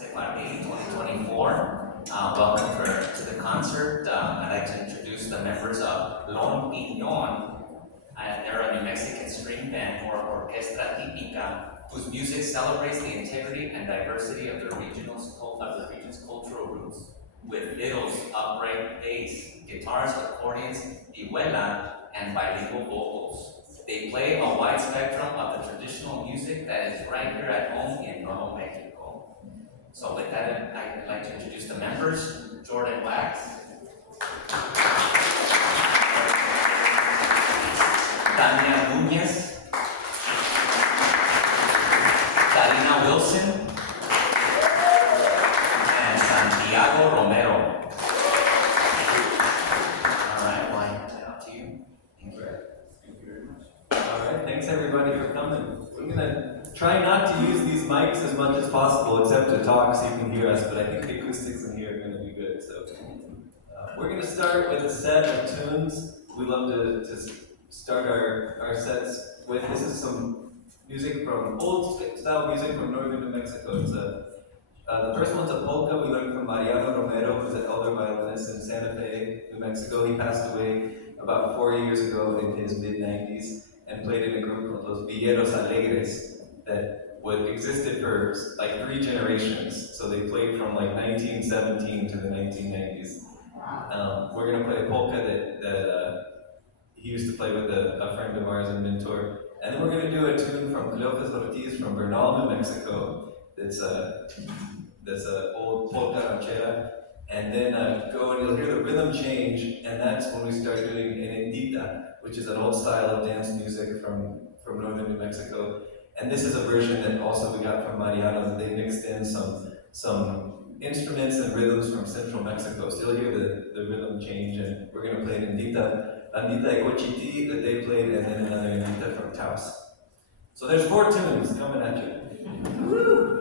Sefardí 2024. Welcome to the concert. I'd like to introduce the members of Piñón. They're a New Mexican string band or orquesta típica whose music celebrates the integrity and diversity of the region's cultural roots, with fiddles, upright bass, guitars, accordions, vihuela, and bilingual vocals. They play a wide spectrum of the traditional music that is right here at home in Nuevo Mexico. So with that, I'd like to introduce the members. Jordan Wax, Tania Núñez, Karina Wilson, and Santiago Romero. All right, well, I hand it out to you. Thank you. Thank you very much. All right, thanks everybody for coming. We're gonna try not to use these mics as much as possible, except to talk so you can hear us, but I think the acoustics in here are gonna be good. So we're gonna start with a set of tunes. We love to start our sets with. This is some music from old style music from northern New Mexico. It's the first one's a polka we learned from Mariano Romero, who's an elder violinist in Santa Fe, New Mexico. He passed away about 4 years ago in his mid-90s and played in a group called Los Villeros Alegres that existed for like 3 generations. So they played from like 1917 to the 1990s. We're going to play a polka that he used to play with a friend of ours and mentor. And then we're going to do a tune from Cleofas Ortiz from Bernal, New Mexico. That's a old polka ranchera. And then go and you'll hear the rhythm change, and that's when we start doing an indita, which is an old style of dance music from northern New Mexico. And this is a version that also we got from Mariano, that they mixed in some instruments and rhythms from central Mexico. So you'll hear the rhythm change, and we're going to play an indita de Cochiti that they played, and then another indita from Taos. So there's 4 tunes coming at you. Woo!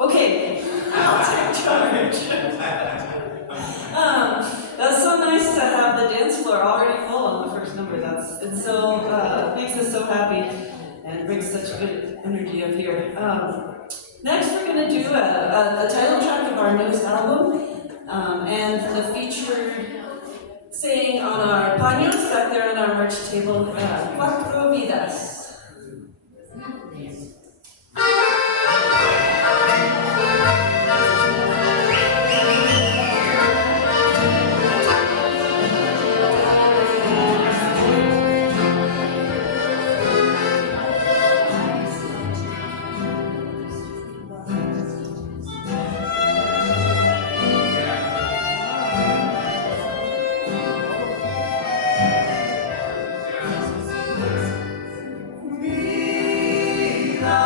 Okay, I'll take charge. That's so nice to have the dance floor already full on the first number. It's so makes us so happy and brings such good energy up here. Next, we're going to do a title track of our newest album, and the featured saying on our paños back there on our merch table, Cuatro Vidas. Vida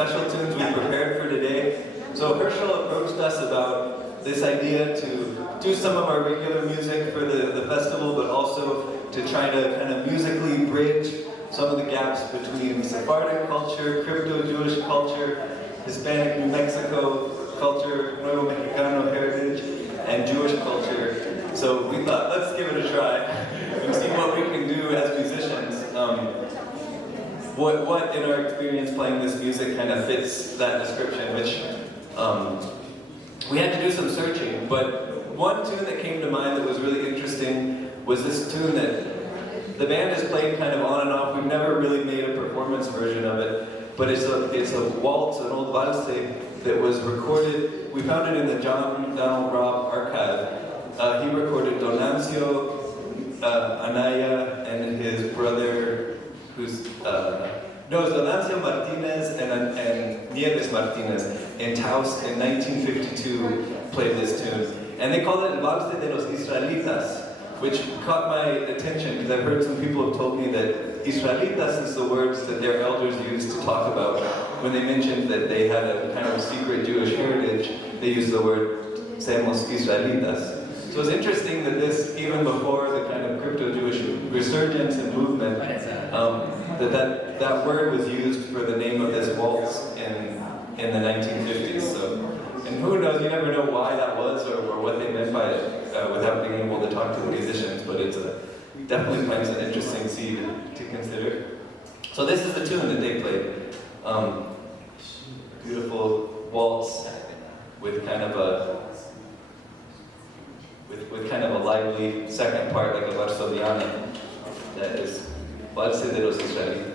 special tunes we prepared for today. So Herschel approached us about this idea to do some of our regular music for the festival, but also to try to kind of musically bridge some of the gaps between Sephardic culture, crypto-Jewish culture, Hispanic New Mexico culture, Nuevo Mexicano heritage, and Jewish culture. So we thought, let's give it a try and see what we can do as musicians. What in our experience playing this music kind of fits that description, which we had to do some searching, but one tune that came to mind that was really interesting was this tune that the band has played kind of on and off. We've never really made a performance version of it, but it's a waltz, an old valse that was recorded. We found it in the John Donald Robb archive. He recorded Donancio, Anaya, and his brother, who's no, it's Donancio Martinez and Nieves Martinez in Taos in 1952 played this tune. And they called it El Valse de los Israelitas, which caught my attention because I've heard some people have told me that Israelitas is the words that their elders used to talk about when they mentioned that they had a kind of secret Jewish heritage. They used the word Somos Israelitas. So it's interesting that this, even before the kind of crypto-Jewish resurgence and movement, that word was used for the name of this waltz in the 1950s. So, and who knows, you never know why that was or what they meant by it without being able to talk to the musicians, but it's definitely plants an interesting seed to consider. So this is the tune that they played. Beautiful waltz with kind of a lively second part, like a varsoliana, that is Valse de los Israelitas.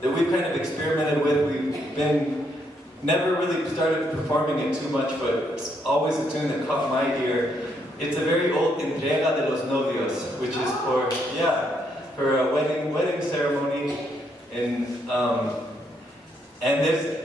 That we've kind of experimented with. We've been never really started performing it too much, but it's always a tune that caught my ear. It's a very old Entrega de los Novios, which is for a wedding ceremony. And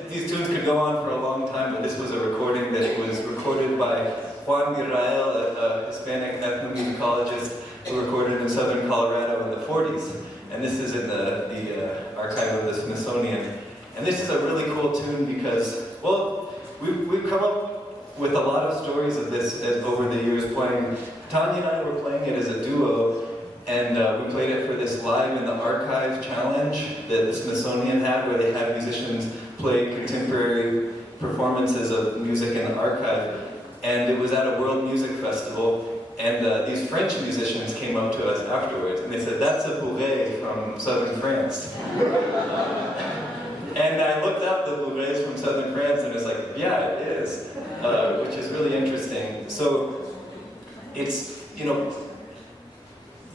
these tunes could go on for a long time, but this was a recording that was recorded by Juan Israel, a Hispanic ethnomusicologist who recorded in southern Colorado in the 40s. And this is in the archive of the Smithsonian. And this is a really cool tune because, well, we've come up with a lot of stories of this over the years playing. Tanya and I were playing it as a duo, and we played it for this Live in the Archive challenge that the Smithsonian had, where they had musicians play contemporary performances of music in the archive. And it was at a World Music Festival, and these French musicians came up to us afterwards, and they said, "That's a bourrée from southern France." And I looked up the bourrées from southern France, and it's like, yeah, it is, which is really interesting. So it's,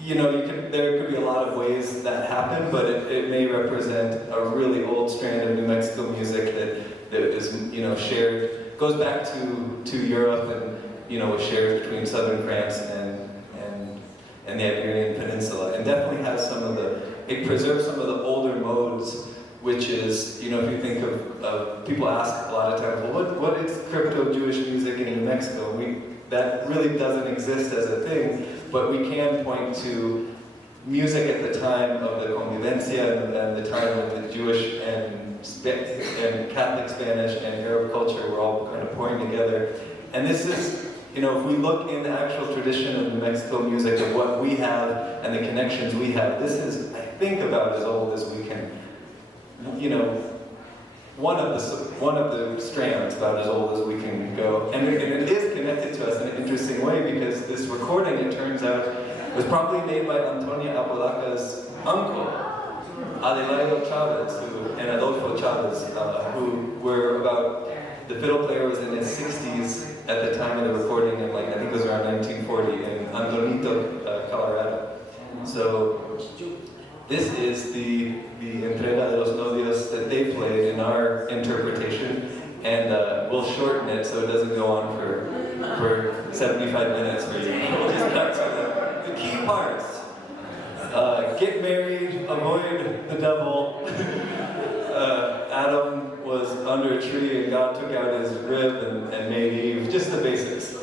there could be a lot of ways that happen, but it may represent a really old strand of New Mexico music that is, shared, goes back to Europe and, was shared between southern France and the Iberian Peninsula, and definitely has it preserves some of the older modes, which is, if you think of people ask a lot of times, well, what is crypto-Jewish music in New Mexico? That really doesn't exist as a thing, but we can point to music at the time of the convivencia and the time of the Jewish and Catholic Spanish and Arab culture were all kind of pouring together. And this is, if we look in the actual tradition of New Mexico music of what we have and the connections we have, this is, I think, about as old as we can, one of the strands about as old as we can go. And it is connected to us in an interesting way, because this recording, it turns out, was probably made by Antonia Apolaca's uncle, Adelaio Chavez, and Adolfo Chavez, who were about, the fiddle player was in his 60s at the time of the recording, and I think it was around 1940 in Antonito, Colorado. So this is the Entrega de los Nodios that they played in our interpretation, and we'll shorten it so it doesn't go on for 75 minutes for you. We'll just cut to the key parts. Get married, avoid the devil. Adam was under a tree and God took out his rib and made Eve. Just the basics.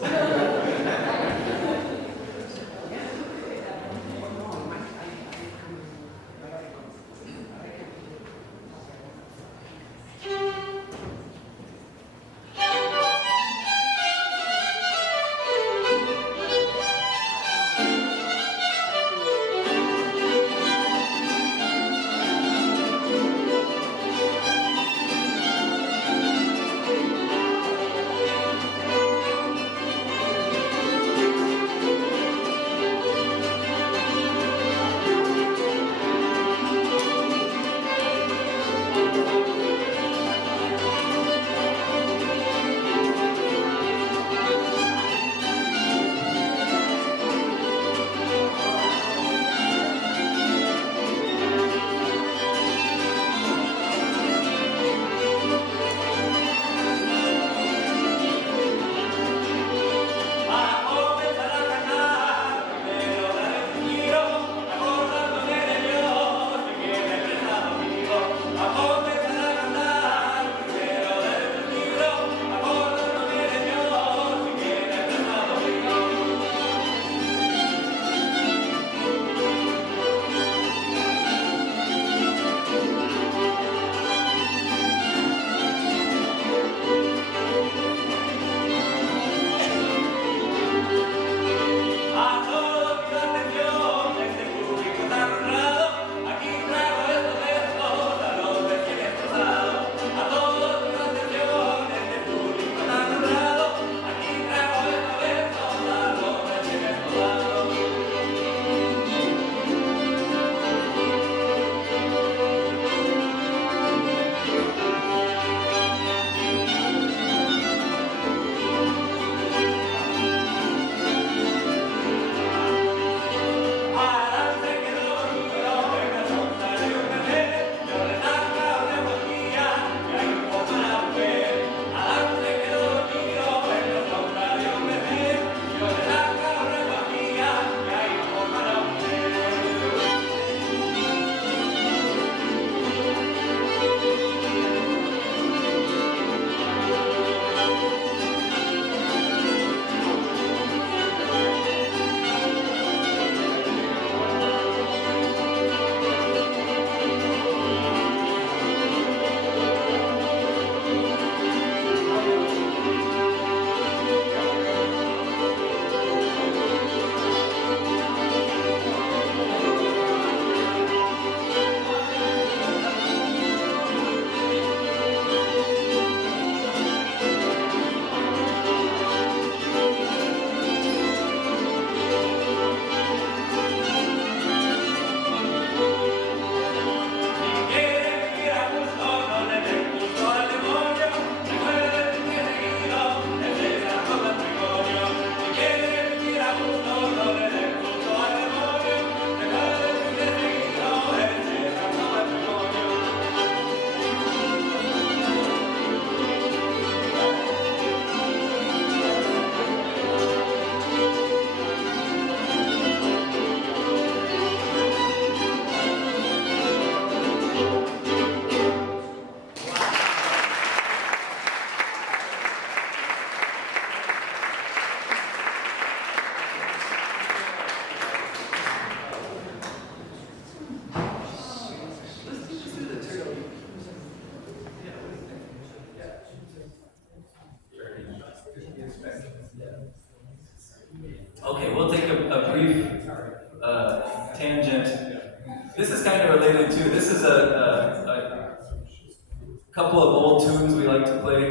play.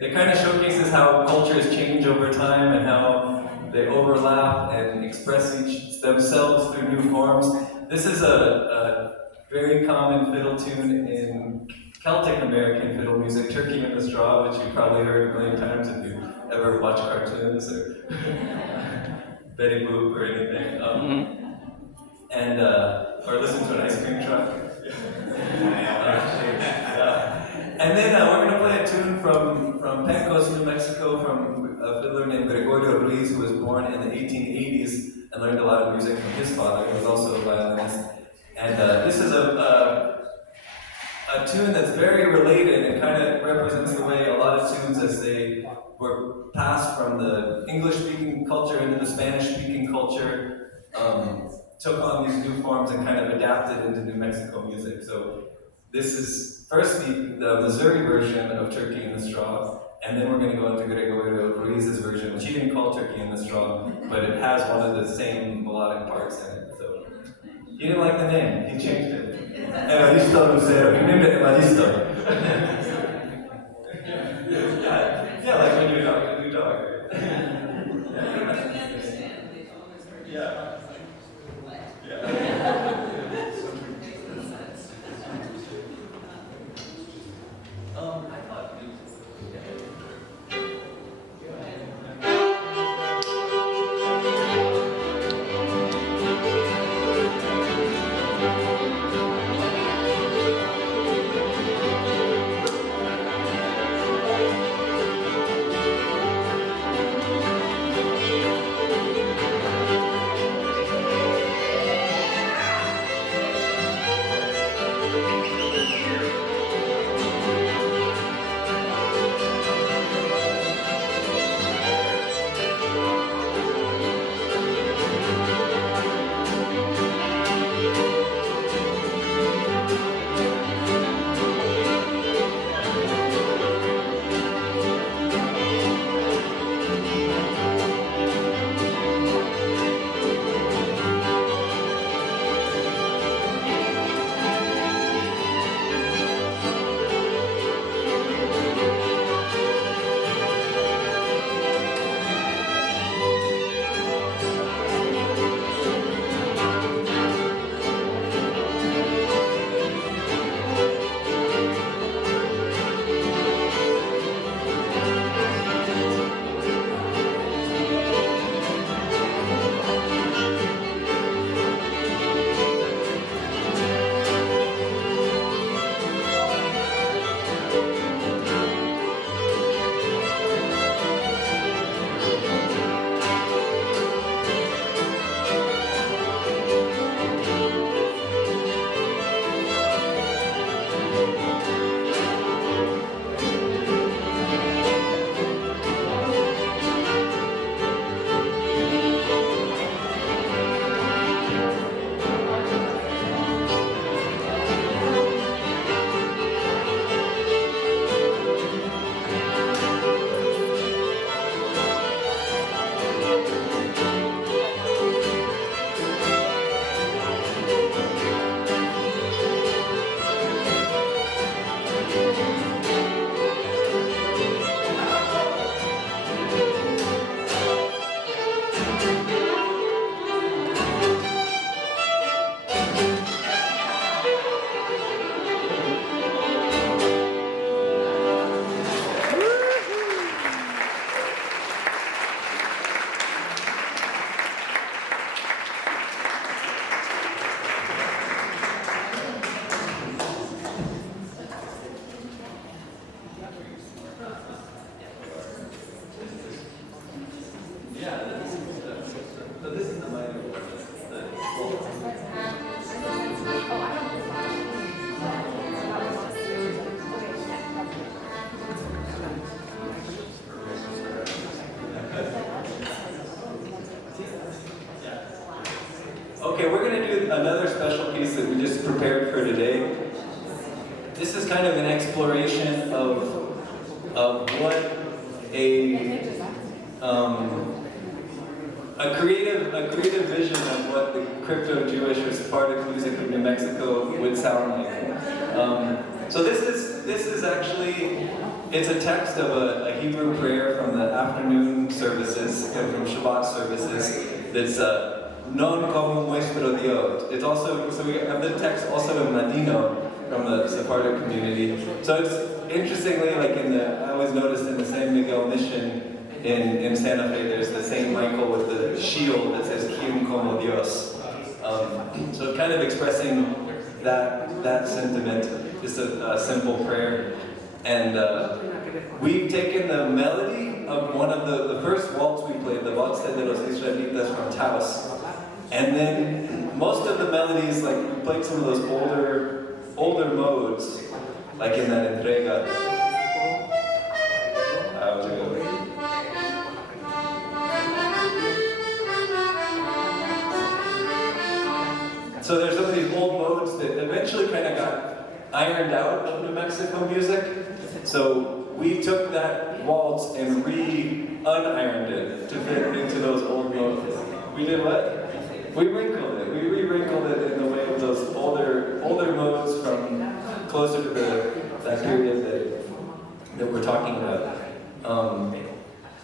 It kind of showcases how cultures change over time and how they overlap and express each themselves through new forms. This is a very common fiddle tune in Celtic American fiddle music, Turkey in the Straw, which you've probably heard a million times if you ever watch cartoons or Betty Boop or anything. Or listen to an ice cream truck. And then we're going to play a tune from Pecos, New Mexico, from a fiddler named Gregorio Ruiz, who was born in the 1880s and learned a lot of music from his father, who was also a violinist. And this is a tune that's very related and kind of represents the way a lot of tunes, as they were passed from the English-speaking culture into the Spanish-speaking culture, took on these new forms and kind of adapted into New Mexico music. So this is firstly the Missouri version of Turkey in the Straw, and then we're going to go into Gregorio Ruiz's version, which he didn't call Turkey in the Straw, but it has one of the same melodic parts in it. So he didn't like the name, he changed it. Evaristo Lucero, he named it Evaristo. Yeah, like when you talk to a new dog. Yeah. Okay, we're going to do another special piece that we just prepared for today. This is kind of an exploration of what a creative vision of what the crypto-Jewish or Sephardic music of New Mexico would sound like. So this is this is actually, it's a text of a Hebrew prayer from the afternoon services, from Shabbat services. That's non como nuestro Dios. It's also, so we have the text also in Ladino from the Sephardic community. So it's interestingly, like I always noticed in the San Miguel mission in Santa Fe, there's the Saint Michael with the shield that says Quien como Dios. So kind of expressing that sentiment, just a simple prayer. And we've taken the melody of one of the first waltz we played, the valse de los Israelitas from Taos. And then most of the melodies, like we played some of those older modes, like in that entrega. So there's some of these old modes that eventually kind of got ironed out of New Mexico music. So we took that waltz and re-unironed it to fit into those old modes. We did what? We wrinkled it. We re-wrinkled it in the way of those older modes from closer to that period that we're talking about.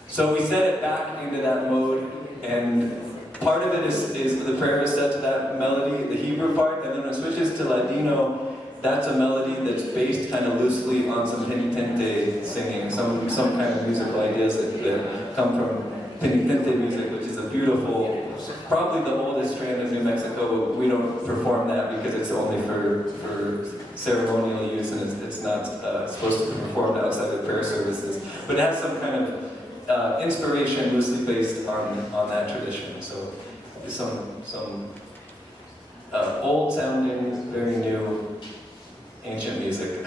So we set it back into that mode, and part of it is the prayer is set to that melody, the Hebrew part, and then when it switches to Ladino, that's a melody that's based kind of loosely on some penitente singing, some kind of musical ideas that come from penitente music, which is a beautiful, probably the oldest strand of New Mexico, but we don't perform that because it's only for ceremonial use, and it's not supposed to be performed outside of prayer services. But it has some kind of inspiration loosely based on that tradition. So some old sounding, very new, ancient music.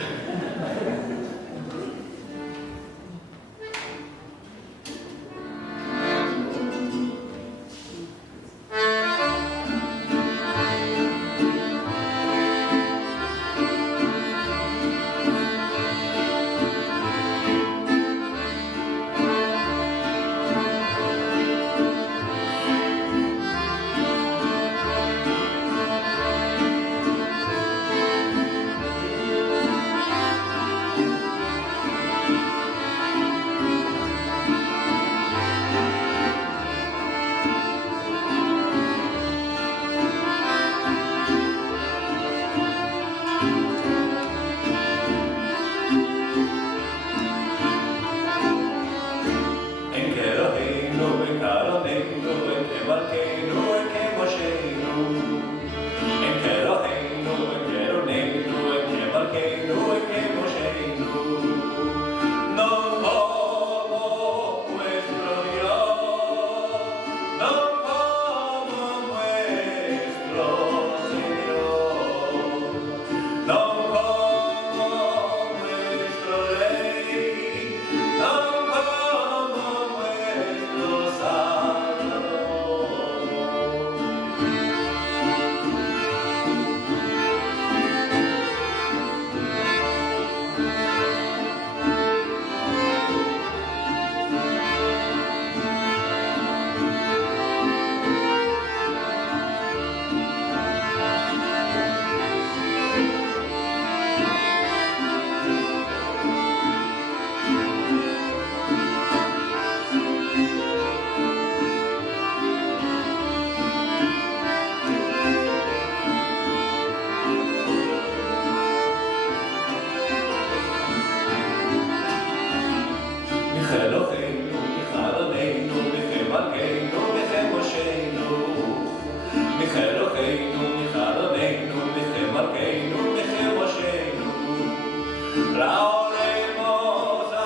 Lauremos a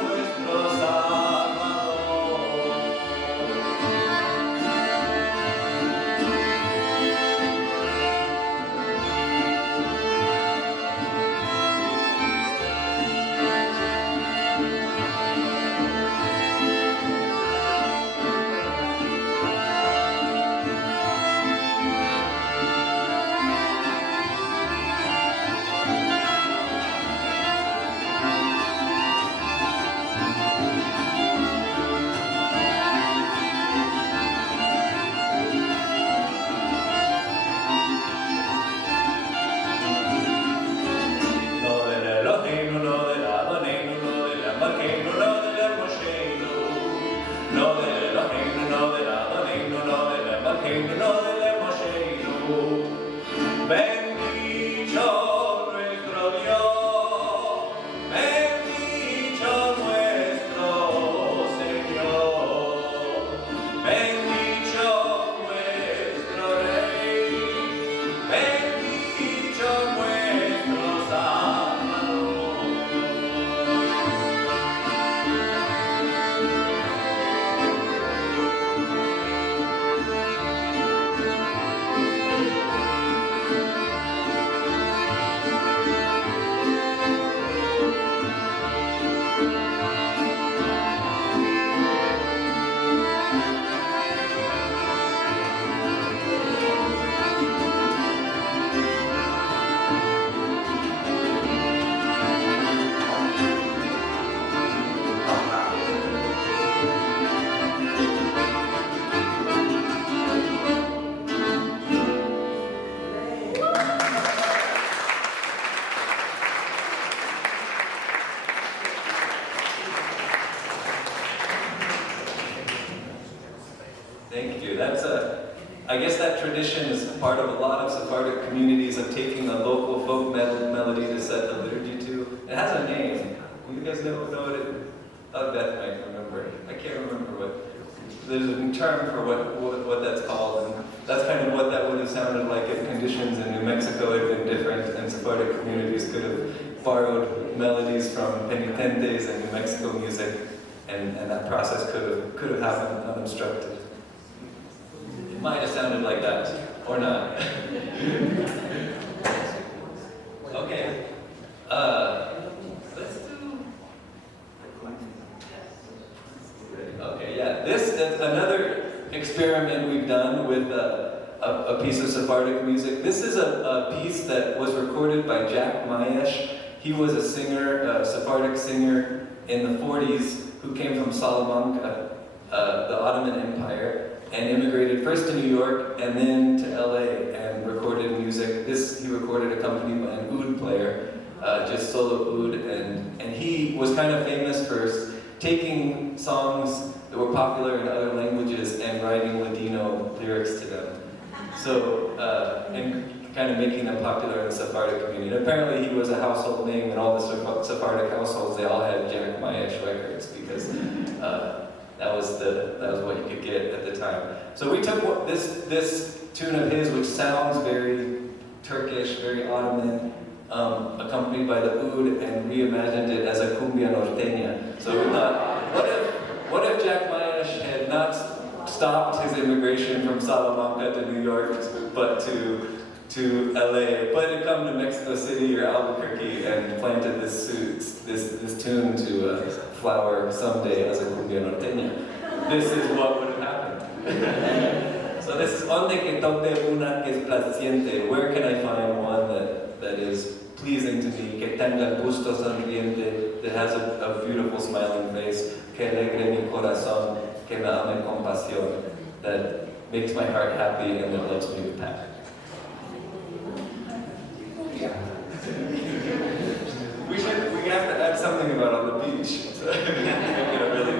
nuestro Salvador. I guess that tradition is part of a lot of Sephardic communities of taking a local folk melody to set the liturgy to. It has a name. You guys know what it? Oh, Beth might remember. I can't remember what. There's a term for what that's called, and that's kind of what that would have sounded like if conditions in New Mexico had been different, and Sephardic communities could have borrowed melodies from penitentes and New Mexico music, and that process could have happened unobstructed. It might have sounded like that, or not. Okay. Let's do. Okay, yeah. This is another experiment we've done with a piece of Sephardic music. This is a piece that was recorded by Jack Mayesh. He was a singer, a Sephardic singer in the 40s who came from Salamanca, the Ottoman Empire, and immigrated first to New York and then to LA and recorded music. He recorded accompanied by an oud player, just solo oud, and he was kind of famous for taking songs that were popular in other languages and writing Ladino lyrics to them. So, and kind of making them popular in the Sephardic community. And apparently he was a household name in all the Sephardic households. They all had Jack Mayesh records because that was what you could get at the time. So we took this tune of his, which sounds very Turkish, very Ottoman, accompanied by the oud, and reimagined it as a cumbia norteña. So we thought, what if Jack Mayesh had not stopped his immigration from Salamanca to New York, but to LA, but had come to Mexico City or Albuquerque and planted this tune to flower someday as a cumbia norteña. This is what would have happened. So this is Onde que toque una que es placiente. Where can I find one that is pleasing to me? Que tenga gusto sonriente, that has a beautiful smiling face. Que alegre mi corazón, que me ame con pasión, that makes my heart happy and that loves me with passion. We have to add something about on the beach. So make it a really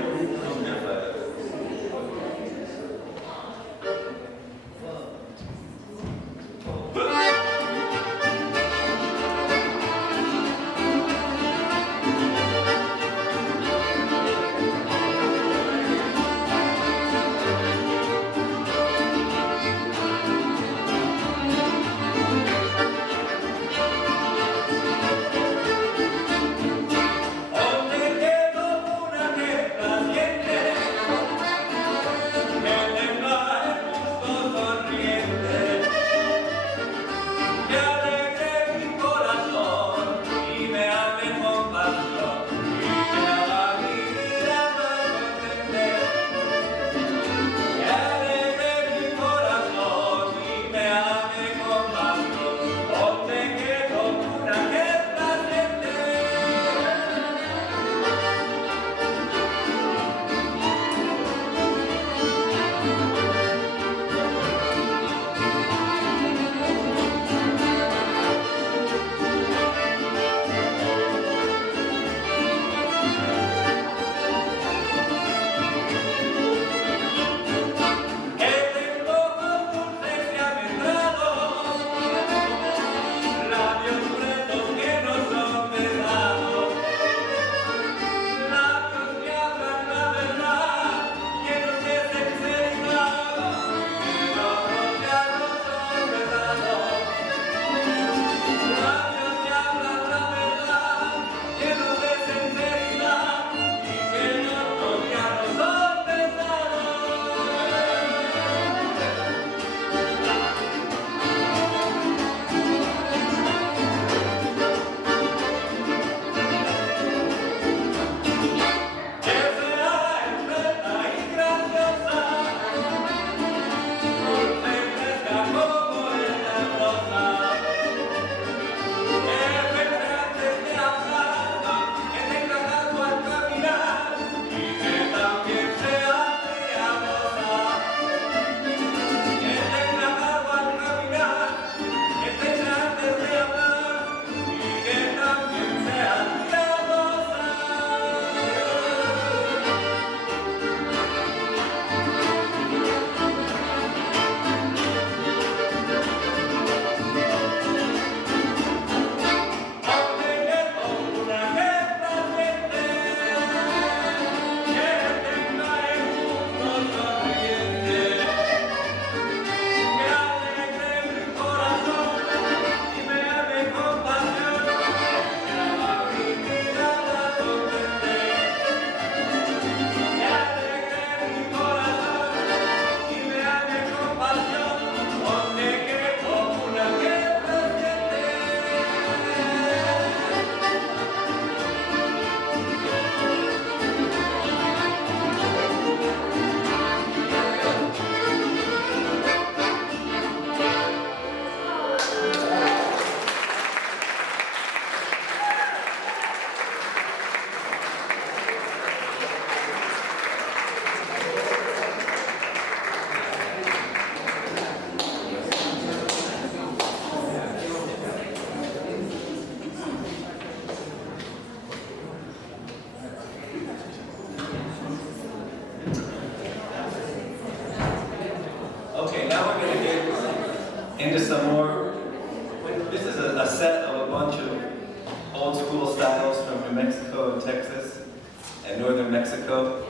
northern Mexico.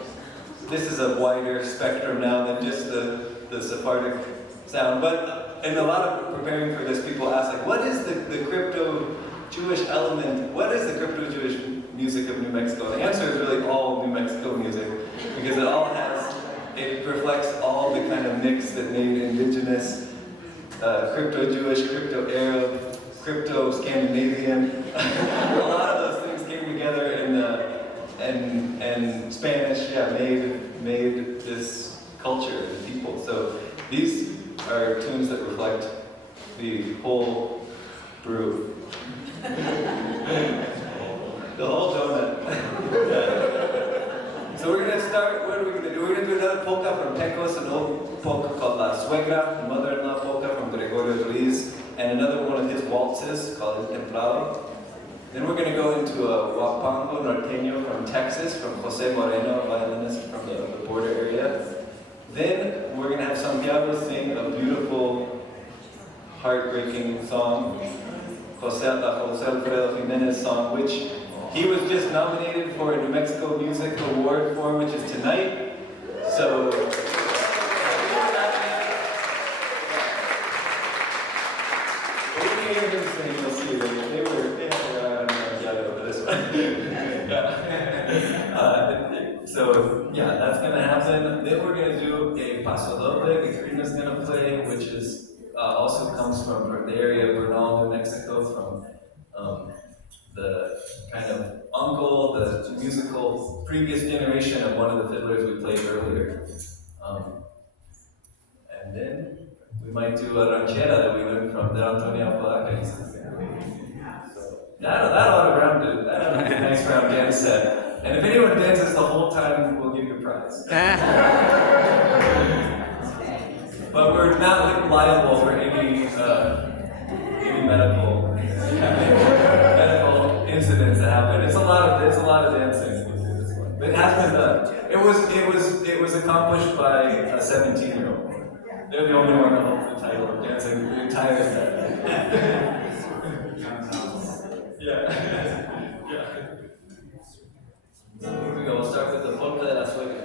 This is a wider spectrum now than just the Sephardic sound. But in a lot of preparing for this, people ask, like, what is the crypto-Jewish element? What is the crypto-Jewish music of New Mexico? The answer is really all New Mexico music, because it reflects all the kind of mix that made indigenous, crypto-Jewish, crypto-Arab, crypto-Scandinavian. A lot of those things came together and Spanish, made this culture and people. So these are tunes that reflect the whole brew. The whole donut. So we're going to start, what are we going to do? We're going to do another polka from Pecos, an old polka called La Suegra, the mother-in-law polka from Gregorio Ruiz, and another one of his waltzes called El Templado. Then we're going to go into a Huapango Norteño from Texas, from Jose Moreno, a violinist from the border area. Then we're going to have Santiago sing a beautiful, heartbreaking song, Jose Alfredo Jimenez song, which he was just nominated for a New Mexico Music Award for, which is tonight. So, when you hear him sing, you'll see that they were on Santiago for this one. So, that's going to happen. Then we're going to do a paso doble. The Karina's going to play, which is also comes from the area of Bernal, New Mexico, from the kind of uncle, the musical previous generation of one of the fiddlers we played earlier. And then we might do a ranchera that we learned from De Antonio Palaca. So that ought to round it. That ought to be a nice round dance set. And if anyone dances the whole time, we'll give you a prize. But we're not liable for any medical incidents that happen. It's a lot of dancing. But it has been done. It was accomplished by a 17-year-old. They're the only one that holds the title of dancing the entire set. Here we go. We'll start with the polka de la suegra.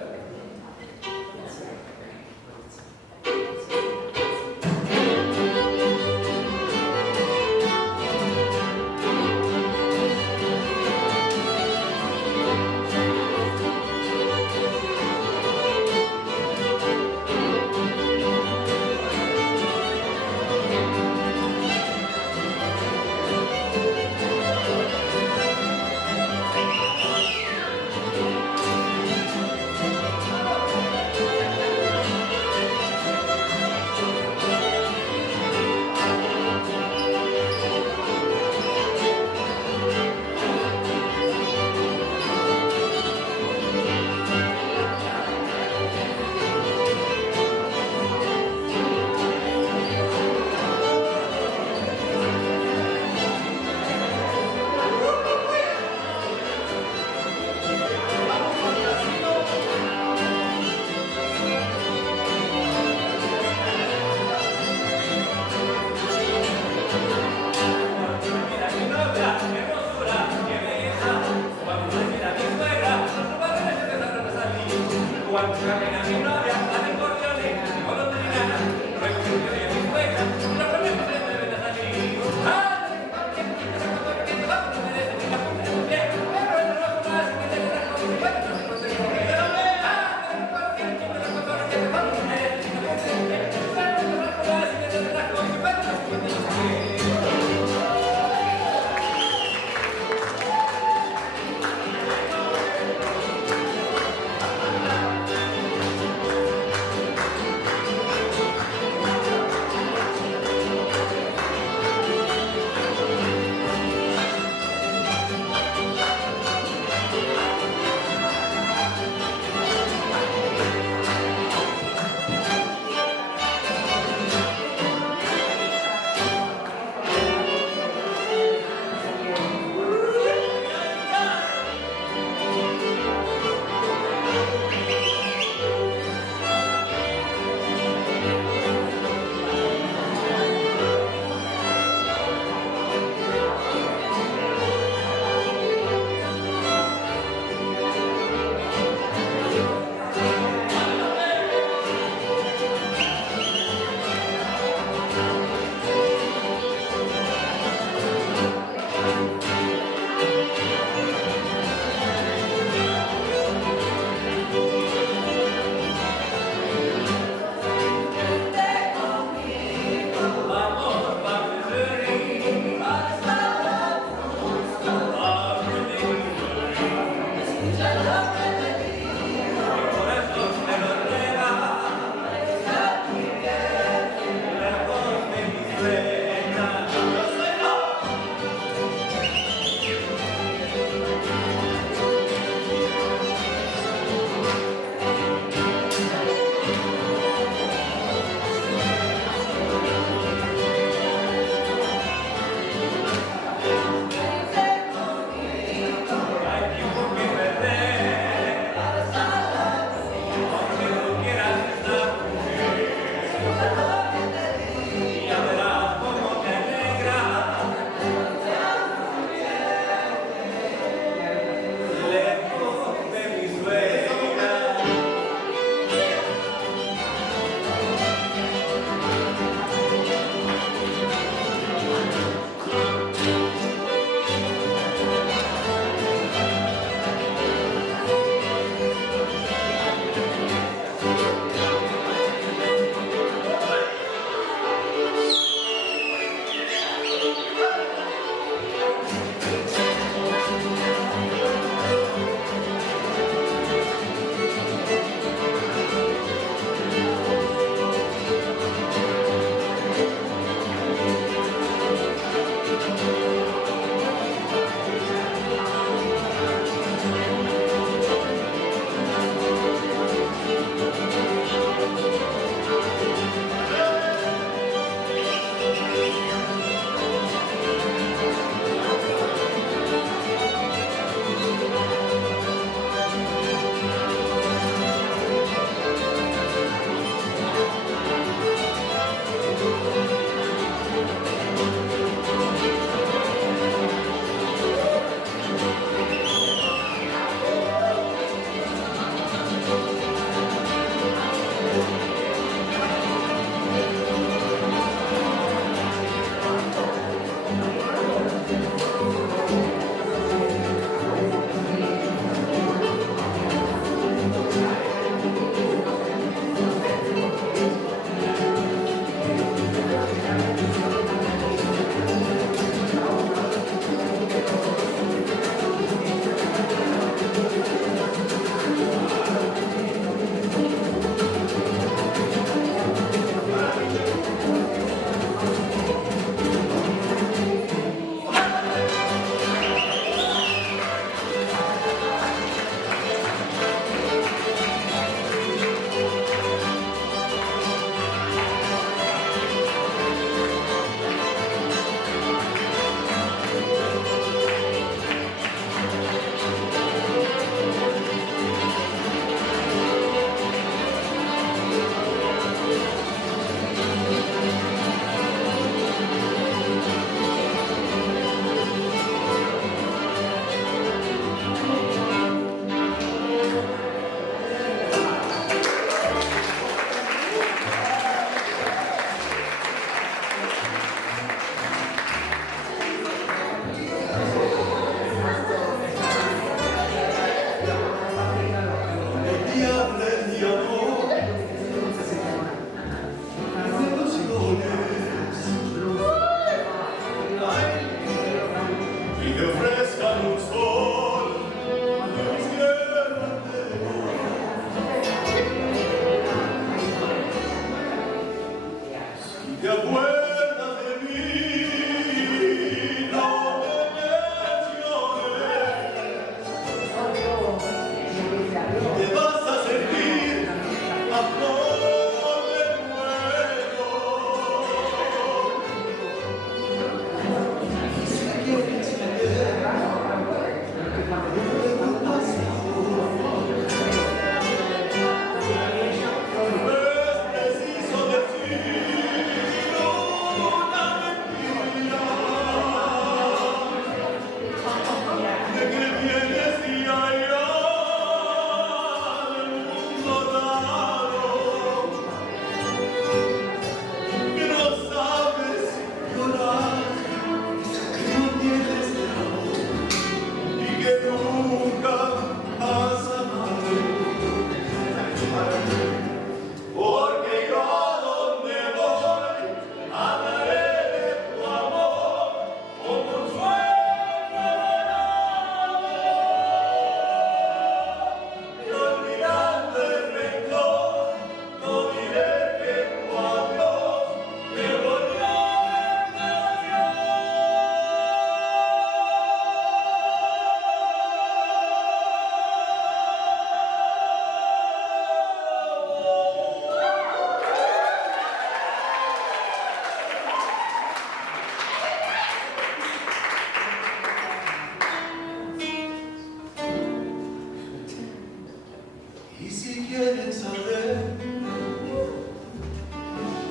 Y si quieren saber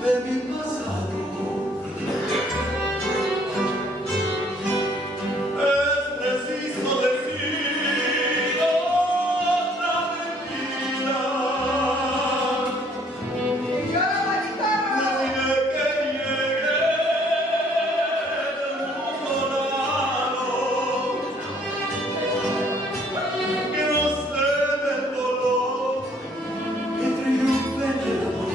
de mi pasado, es preciso decir otra mentira. Desde que llegué del mundo lado, que no sé del dolor que triunfe el amor.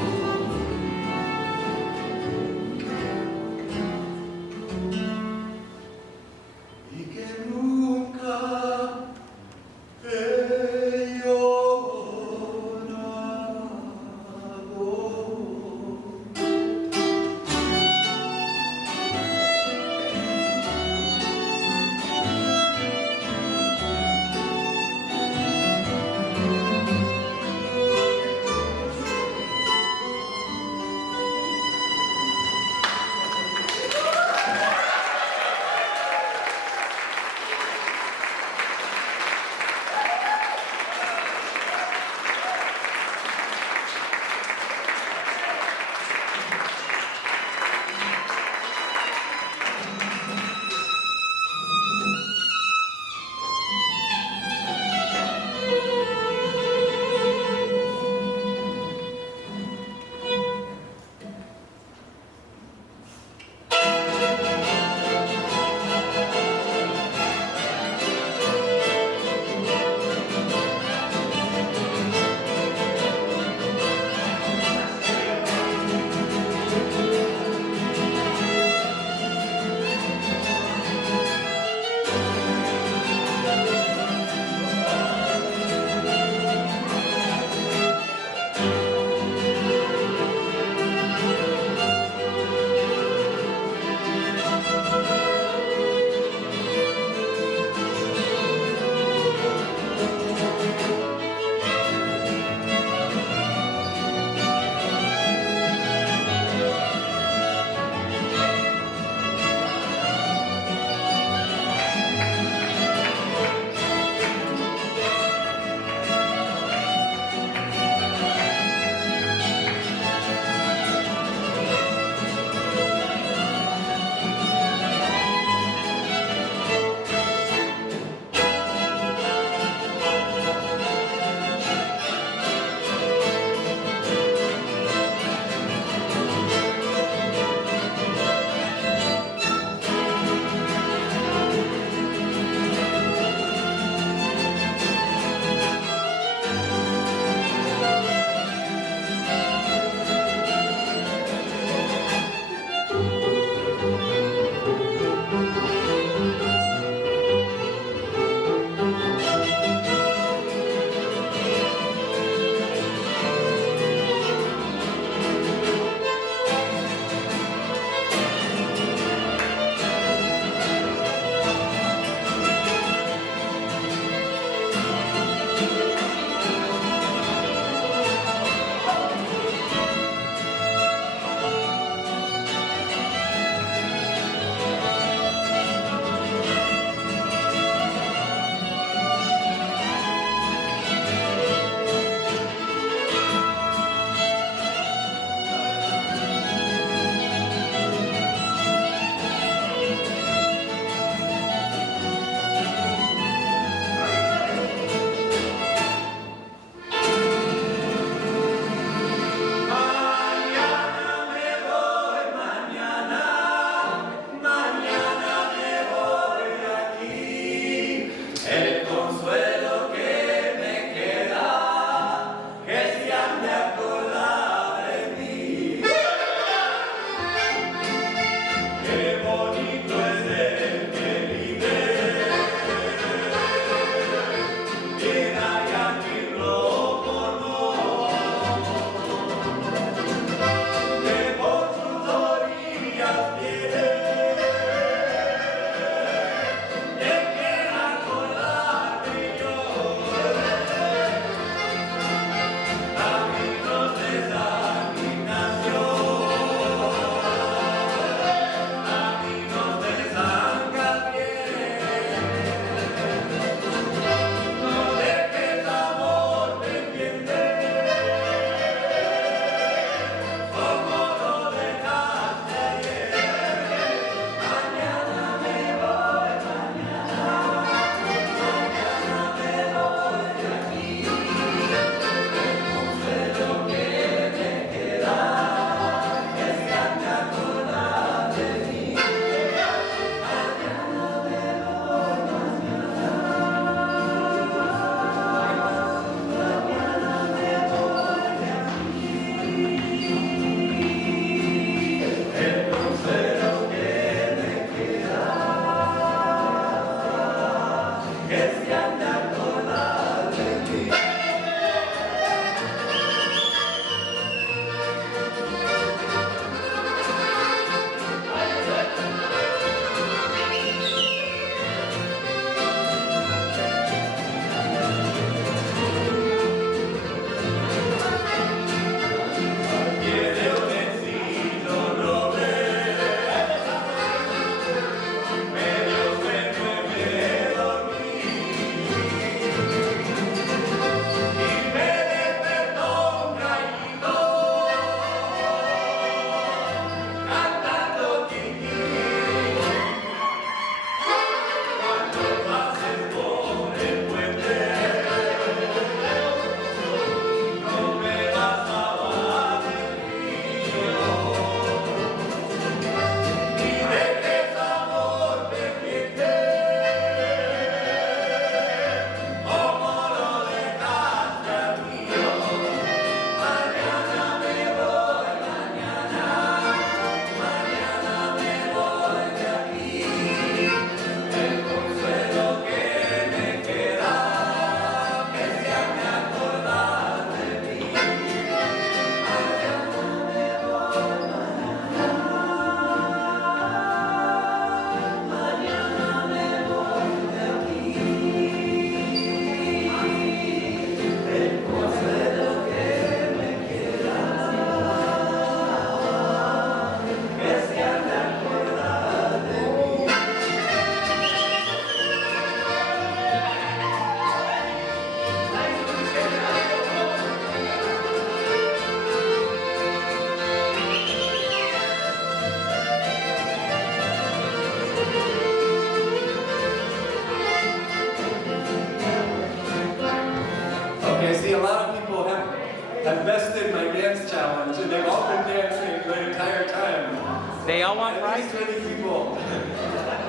have bested my dance challenge, and they've all been dancing the entire time. They all want At least prizes. 20 people.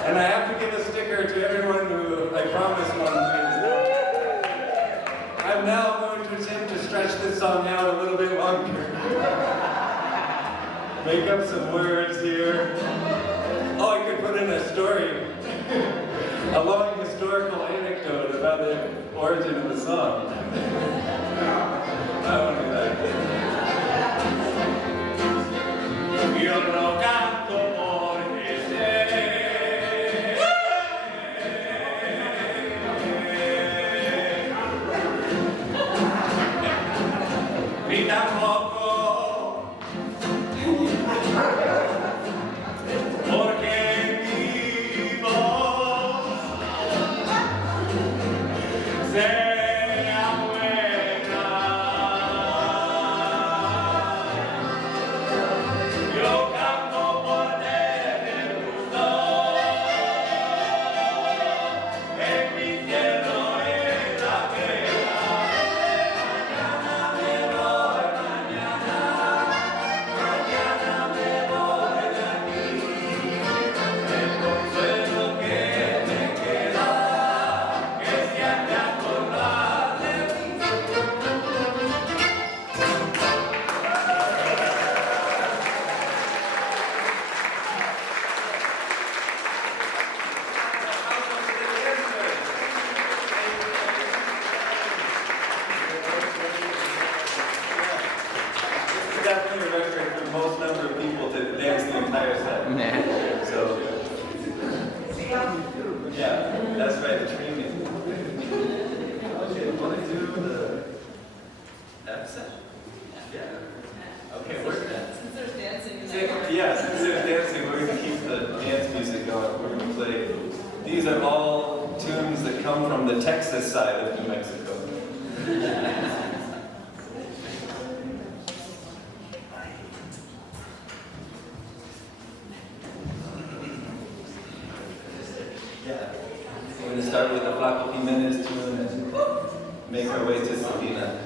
And I have to give a sticker to everyone who I promised one, please. I'm now going to attempt to stretch this song out a little bit longer. Make up some words here. Oh, I could put in a story. A long historical anecdote about the origin of the song. I won't do that. Yo no canto porque sé ni tampoco porque mi voz sea buena. Yo canto por tener gusto en mi cielo en la tierra. Mañana me voy, mañana me voy de aquí. El consuelo que me queda es siempre acordar de mí. This is definitely a record for the most number of people to dance the entire set. So, yeah, that's right, the streaming. Okay, want to do the F set? Yeah. Okay, where's that? Since there's dancing in Yeah, since there's dancing, we're going to keep the dance music going. We're going to play. These are all tunes that come from the Texas side of New Mexico. Yeah. We're going to start with the Flaco Jimenez tune and make our way to Sabina.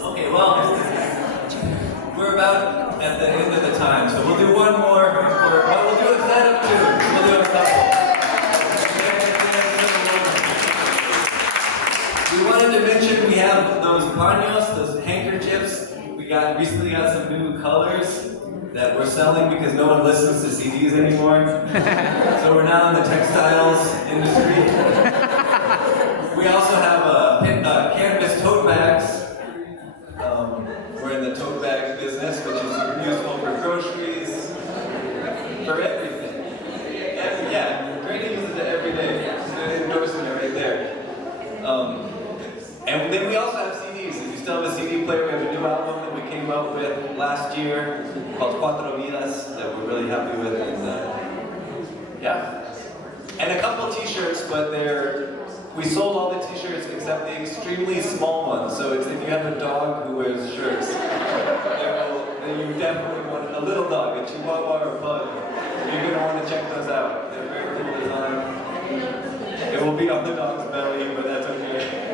Okay, well, we're about at the end of the time, so we'll do one more. We'll do a set of two. We'll do a couple. We wanted to mention we have those paños, those handkerchiefs. We recently got some new colors that we're selling because no one listens to CDs anymore. So we're now in the textiles industry. We also have canvas tote bags. We're in the tote bag business, which is useful for groceries, for everything. Yeah, great to use it every day. Good endorsement right there. And then we also have CDs. If you still have a CD player, we have a new album that we came out with last year called Cuatro Vidas that we're really happy with. And yeah. And a couple t-shirts, but we sold all the t-shirts except the extremely small ones. So it's if you have a dog who wears shirts, then you definitely want a little dog, a Chihuahua or a pug. You're going to want to check those out. They're very cool design. It will be on the dog's belly, but that's okay.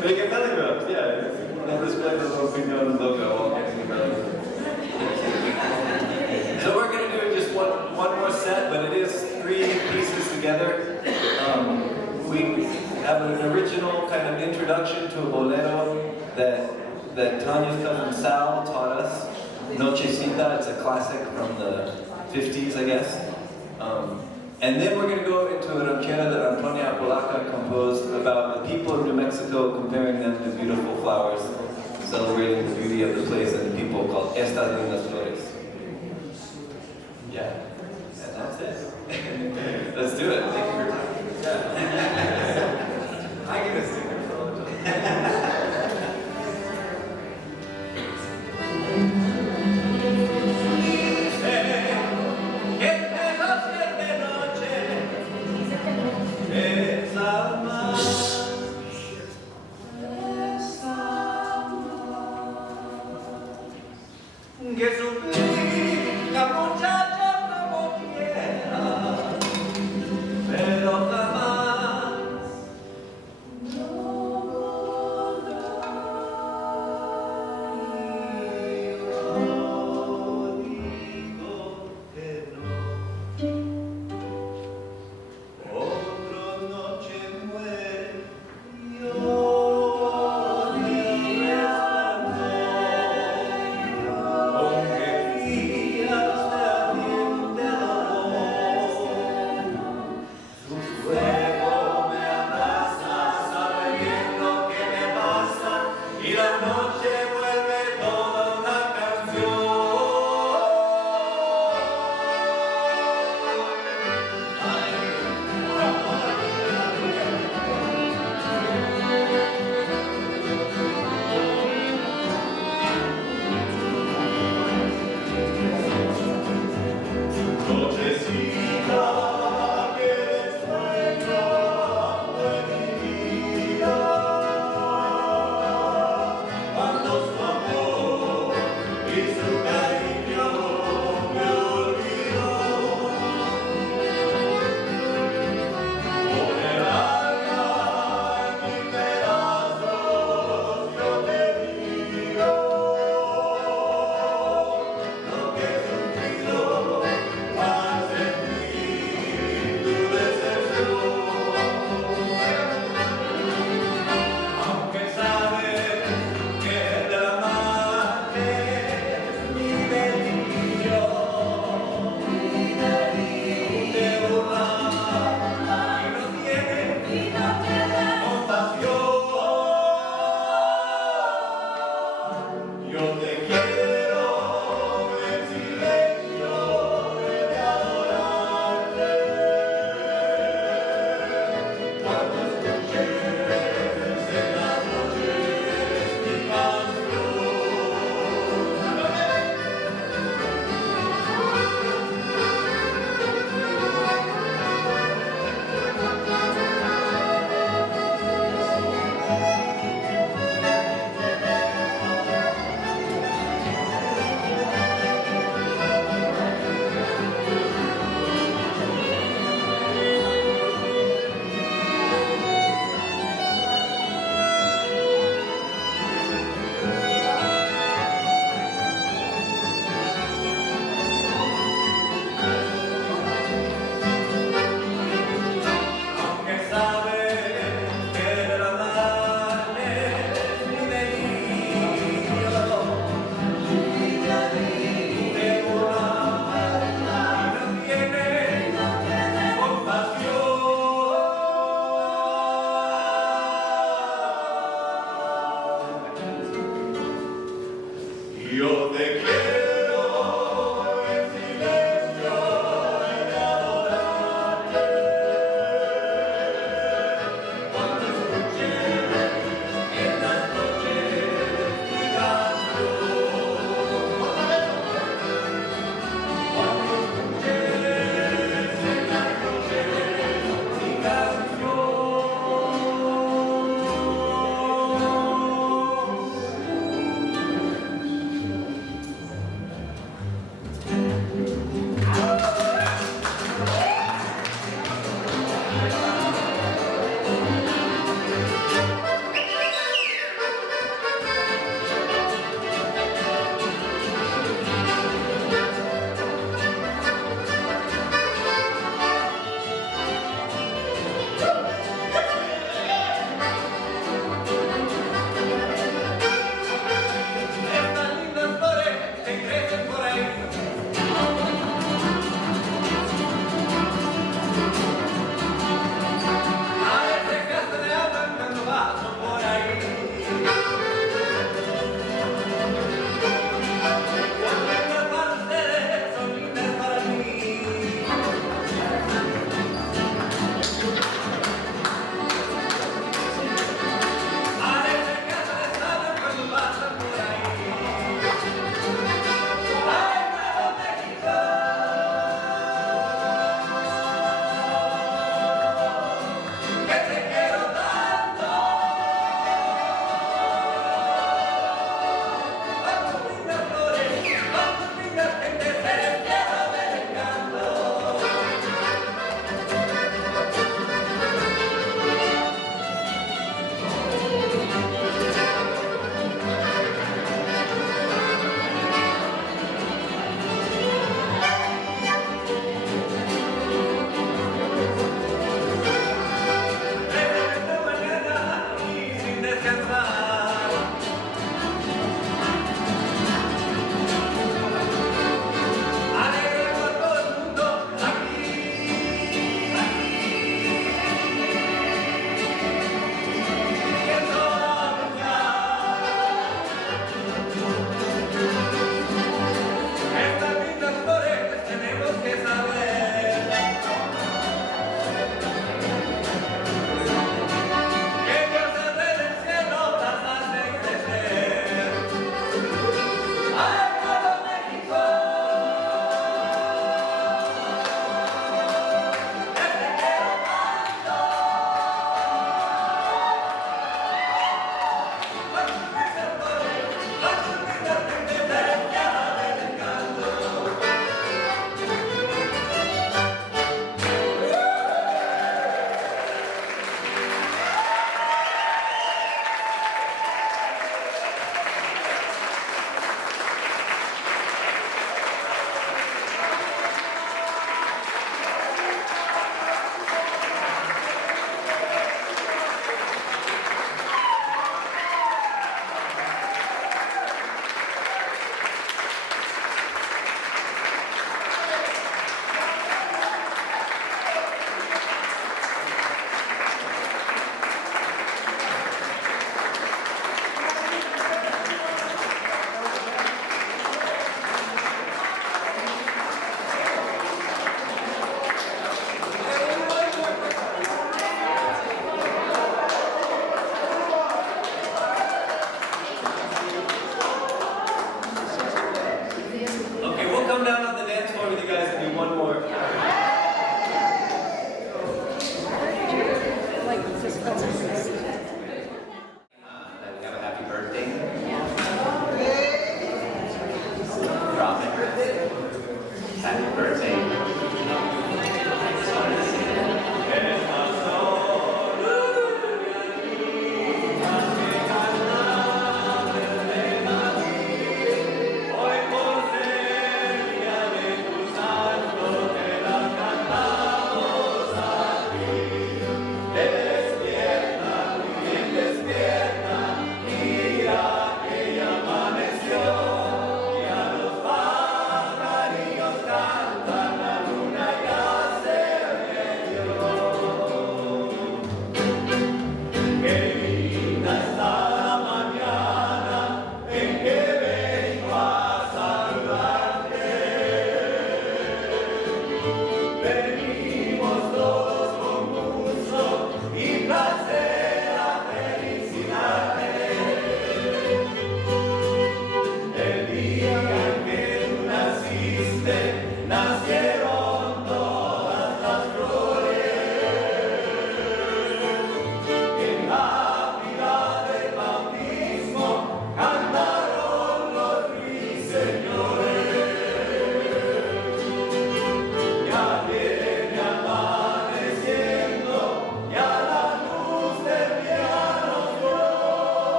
They get belly rubs, yeah. They'll display the little Piñón logo while getting the belly rub. So we're going to do just one more set, but it is 3 pieces together. We have an original kind of introduction to a bolero that Tanya's cousin Sal taught us. Nochecita, it's a classic from the 50s, I guess. And then we're going to go into a ranchera that Antonia Polaca composed about the people of New Mexico, comparing them to beautiful flowers, celebrating the beauty of the place and the people, called Estas Lindas Flores. Yeah, and that's it. Let's do it. Thank you for your time. Yeah. I get a sticker for all the time. Que suplica muchacha como quiera, pero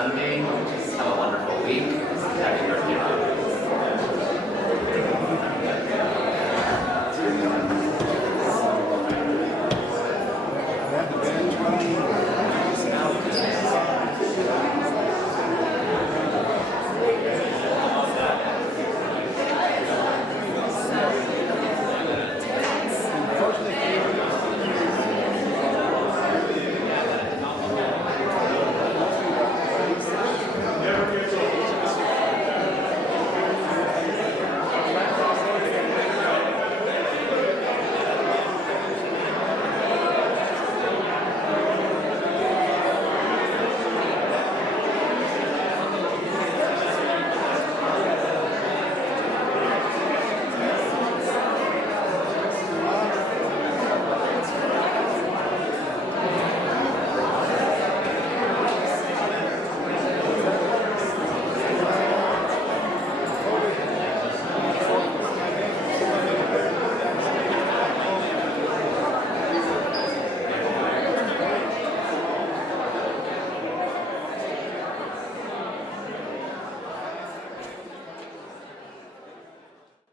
Sunday